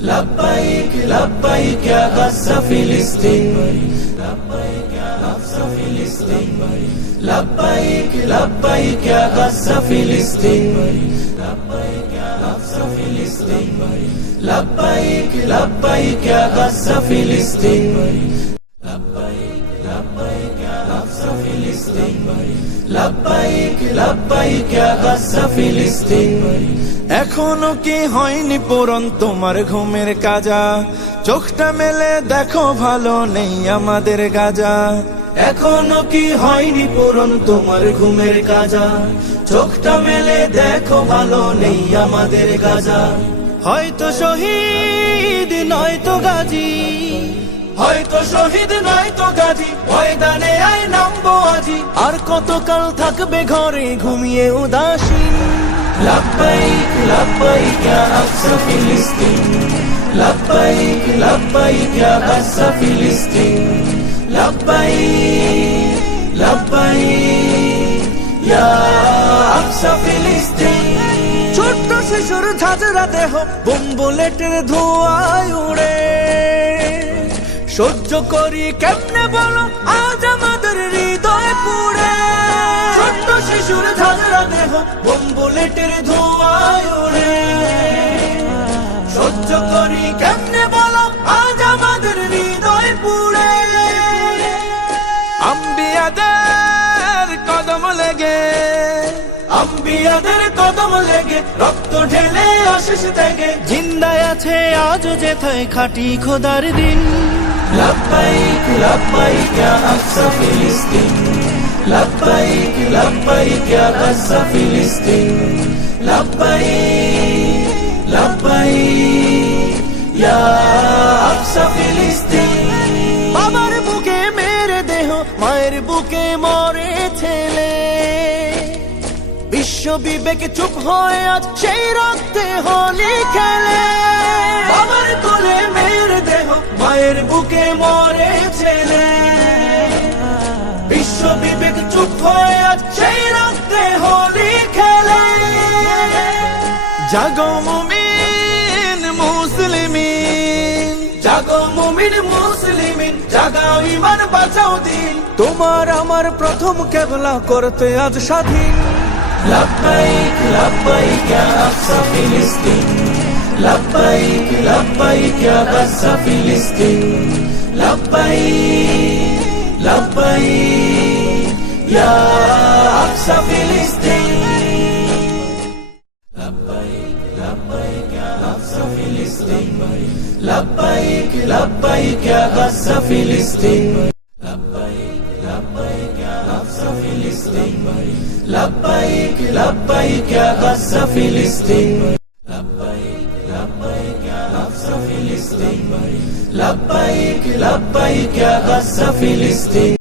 لبيك لبيك يا غزة فلسطين لبيك يا غزة فلسطين لبيك لبيك يا غزة فلسطين لبيك يا غزة فلسطين لبيك لبيك يا غزة فلسطين لبيك لبيك يا غزة فلسطين لبيك لبيك يا غزة فلسطين এখনো কি হয়নি পূরণ তোমার ঘুমের কাজা? চোখটা মেলে দেখো ভালো নেই আমাদের গাজা। এখনো কি হয়নি পূরণ তোমার ঘুমের কাজা? চোখটা মেলে দেখো ভালো নেই আমাদের গাজা। হয়তো শহীদ নয়তো গাজী, হয়তো শহীদ নয়তো গাজী, ময়দানে আয় নামবো আজি। আর কতকাল থাকবে ঘরে ঘুমিয়ে উদাসীন? لبيك لبيك يا غزة فلسطين لبيك لبيك يا غزة فلسطين لبيك لبيك يا غزة فلسطين ছোট্ট শিশুর ঝাঁঝরা দেহ বোম বুলেটের ধোঁয়ায় উড়ে, সহ্য করি কেমনে বলো আজ আমাদের হৃদয় পুড়ে। ছোট্ট শিশুর ঝাঁঝরা দেহ বোম বুলেটের ধোঁয়ায় উড়ে, সহ্য করি কেমনে বলো আজ আমাদের হৃদয় পুড়ে। আম্বিয়াদের কদম লেগে, আম্বিয়াদের কদম লেগে রক্ত ঢেলে আশিস ত্যাগে জিন্দায় আছে আজ যেথায় খাটি খোদার দিন। لبيك لبيك يا غزة فلسطين لبيك لبيك يا غزة فلسطين لبيك لبيك يا غزة فلسطين বাবার বুকে মেরে দেহ মায়ের বুকে মরে ছেলে, বিশ্ব বিবেক চুপ হয়ে আজ সেই রক্তে হোলি খেলে। বাবার কোলে মেরে দেহ মায়ের বুকে মরে ছেলে, বিশ্ব বিবেক চুপ হয়ে আজ সেই রক্তে হোলি খেলে। জাগো মুমিন মুসলিমিন, জাগো মুমিন মুসলিমিন, জাগাও ঈমান বাঁচাও দিন। তোমার আমার প্রথম কেবলা করতে আজ স্বাধীন। لبيك لبيك يا غزة فلسطين لبيك لبيك يا غزة فلسطين لبيك لبيك يا غزة فلسطين لبيك لبيك يا غزة فلسطين لبيك لبيك يا غزة فلسطين لبيك لبيك يا غزة فلسطين لبيك لبيك يا غزة فلسطين لبيك لبيك يا غزة فلسطين لبيك لبيك يا غزة فلسطين